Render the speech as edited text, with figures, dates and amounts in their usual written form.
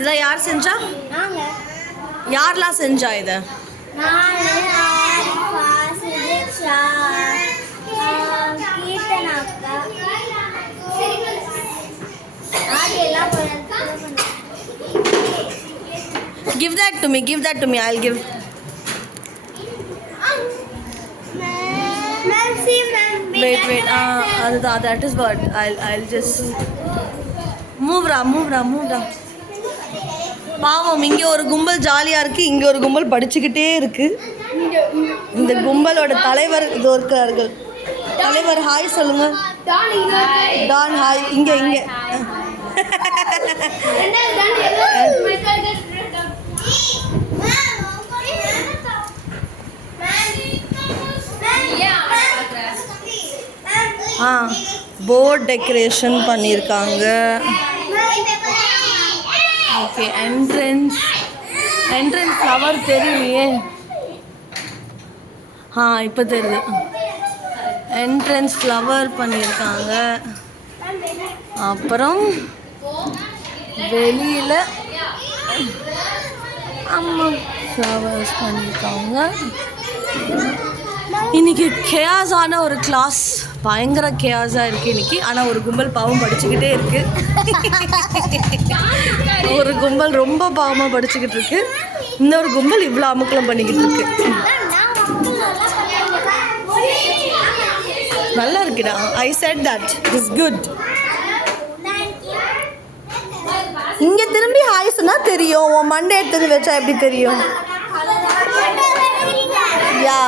இதெல்லாம் யார் செஞ்சா? யாரெல்லாம் செஞ்சா இதை? Give that to me. Give that to me. I'll give. Wait. That is what. I'll just move ra. பாவம், இங்கே ஒரு கும்பல் ஜாலியாக இருக்குது, இங்கே ஒரு கும்பல் படிச்சுக்கிட்டே இருக்குது. இந்த கும்பலோட தலைவர் இதோ இருக்கிறார்கள். தலைவர் ஹாய் சொல்லுங்க. Don hi. இங்கே போர்ட் டெக்கரேஷன் பண்ணியிருக்காங்க. ஓகே, என்ட்ரன்ஸ் ஃப்ளவர் தெரியலையே. இப்போ தெரியுது. என்ட்ரன்ஸ் ஃப்ளவர் பண்ணியிருக்காங்க. அப்புறம் வெளியில் ஃப்ளவர்ஸ் பண்ணியிருக்காங்க. இன்றைக்கி கேஸான ஒரு கிளாஸ், பயங்கர கேஸாக இருக்குது இன்றைக்கி. ஆனால் ஒரு கும்பல் பாவம் படிச்சுக்கிட்டே இருக்குது. ஒரு கும்பல் ரொம்ப பாவமாக படிச்சுக்கிட்டு இருக்கு. இன்னொரு கும்பல் இவ்வளோ அமுக்கலம் பண்ணிக்கிட்டு இருக்கு. நல்லா இருக்குடா. ஐ செட் தட் இஸ் குட். இங்கே திரும்பி ஹாய் சொன்னால் தெரியும். உன் மண்டே எடுத்து வச்சா எப்படி தெரியும்? யா